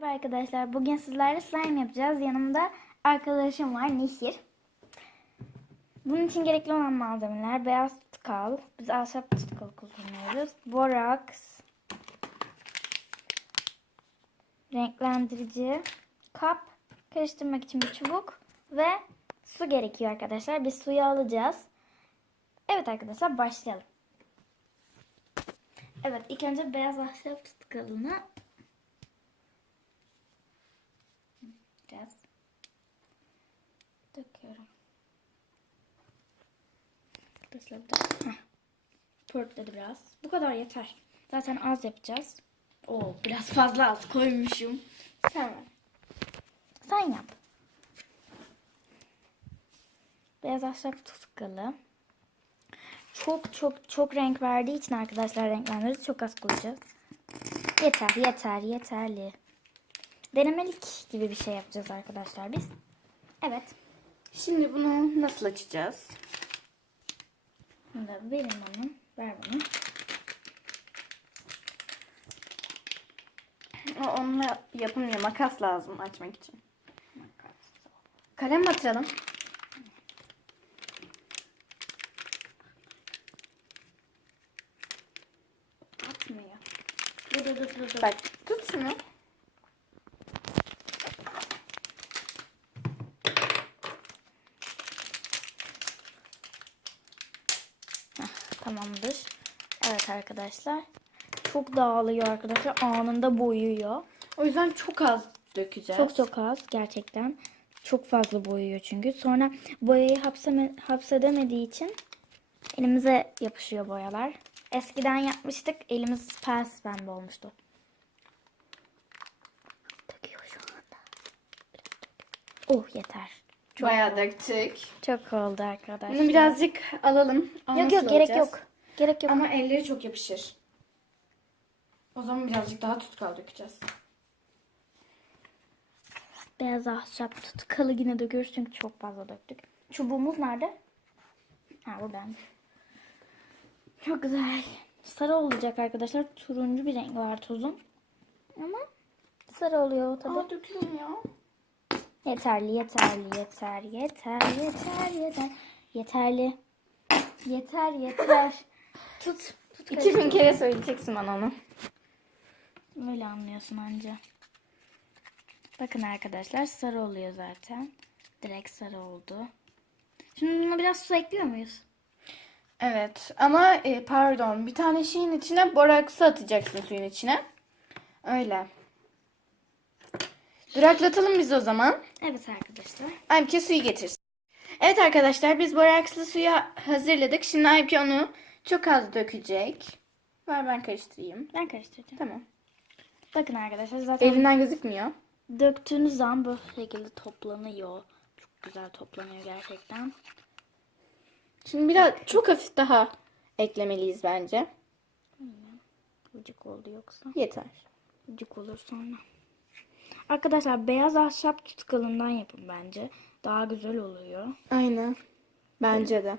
Merhaba arkadaşlar. Bugün sizlerle slime yapacağız. Yanımda arkadaşım var, Nehir. Bunun için gerekli olan malzemeler beyaz tutkal. Biz ahşap tutkal kullanıyoruz. Boraks, renklendirici, kap, karıştırmak için bir çubuk ve su gerekiyor arkadaşlar. Biz suyu alacağız. Evet arkadaşlar, başlayalım. Evet, ilk önce beyaz ahşap tutkalını biraz döküyorum. Arkadaşlar bir de pörtledi biraz. Bu kadar yeter. Zaten az yapacağız. Oo, biraz fazla az koymuşum. Tamam. Sen yap. Beyaz ahşap tutkalı. Çok renk verdiği için arkadaşlar renklendiririz. Çok az koyacağız. Yeterli. Denemelik gibi bir şey yapacağız arkadaşlar biz. Evet. Şimdi bunu nasıl açacağız? Bunu da verin bana. Ver bana. Onunla yapılmıyor. Makas lazım açmak için. Makas. Kalem mi atıralım? Atmıyor. Dur. Bak tut şunu. Tamamdır. Evet arkadaşlar. Çok dağılıyor arkadaşlar. Anında boyuyor. O yüzden çok az dökeceğiz. Çok az gerçekten. Çok fazla boyuyor çünkü. Sonra boyayı hapsedemediği için elimize yapışıyor boyalar. Eskiden yapmıştık. Elimiz pembe olmuştu. Döküyor şu anda. Oh yeter. Bayağı döktük. Çok oldu arkadaşlar. Bunu birazcık alalım. Yok gerek yok. Gerek yok. Ama elleri çok yapışır. O zaman birazcık daha tutkal dökeceğiz. Beyaz ahşap tutkalı yine döküyoruz çünkü çok fazla döktük. Çubuğumuz nerede? Ha bu ben. Çok güzel. Sarı olacak arkadaşlar. Turuncu bir renk var tuzun. Ama sarı oluyor tabii. Aa dökülmüyor. Yeterli. Yeter. Tut 2000 kere söyleyeceksin bana onu. Öyle anlıyorsun anca. Bakın arkadaşlar sarı oluyor zaten. Direkt sarı oldu. Şimdi buna biraz su ekliyor muyuz? Evet ama pardon bir tane şeyin içine boraksı atacaksın suyun içine. Öyle. Duraklatalım biz o zaman. Evet arkadaşlar. Aybüke suyu getirsin. Evet arkadaşlar biz borakslı suyu hazırladık. Şimdi Aybüke onu çok az dökecek. Ver ben karıştırayım. Ben karıştıracağım. Tamam. Bakın arkadaşlar zaten Elinden gözükmüyor. döktüğünüz zaman bu şekilde toplanıyor. Çok güzel toplanıyor gerçekten. Şimdi biraz çok hafif daha eklemeliyiz bence. Vıcık oldu yoksa. Yeter. Vıcık olur sonra. Arkadaşlar beyaz ahşap tutkalından yapın bence. Daha güzel oluyor. Aynen. Bence de.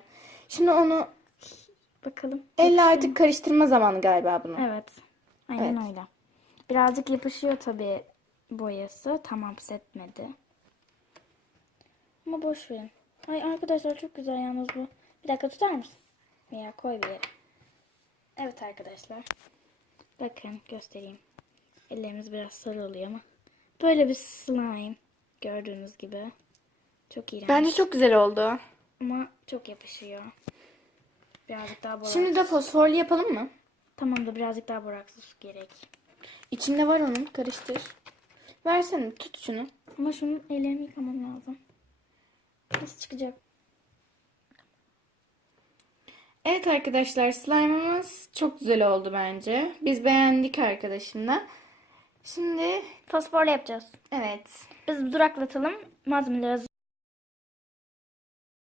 Şimdi onu Bakalım. elle artık karıştırma zamanı galiba bunu. Evet. Aynen Evet. öyle. Birazcık yapışıyor tabii boyası. Tam hapsetmedi. Ama boş verin. Ay arkadaşlar çok güzel yalnız bu. Bir dakika tutar mısın? Veya koy bir yere. Evet arkadaşlar. Bakın göstereyim. Ellerimiz biraz sarı oluyor ama. Böyle bir slime. Gördüğünüz gibi. Çok iğrenç. Bence çok güzel oldu. Ama çok yapışıyor. Birazcık daha borak. Şimdi de fosforlu yapalım mı? Tamam da birazcık daha boraksı su gerek. İçinde var onun. Karıştır. Versene. Tut şunu. Ama şunun ellerimi yıkamam lazım. Nasıl çıkacak? Evet arkadaşlar slime'ımız çok güzel oldu bence. Biz beğendik arkadaşımla. Şimdi Fosforla yapacağız. evet. Biz duraklatalım. Malzemeleri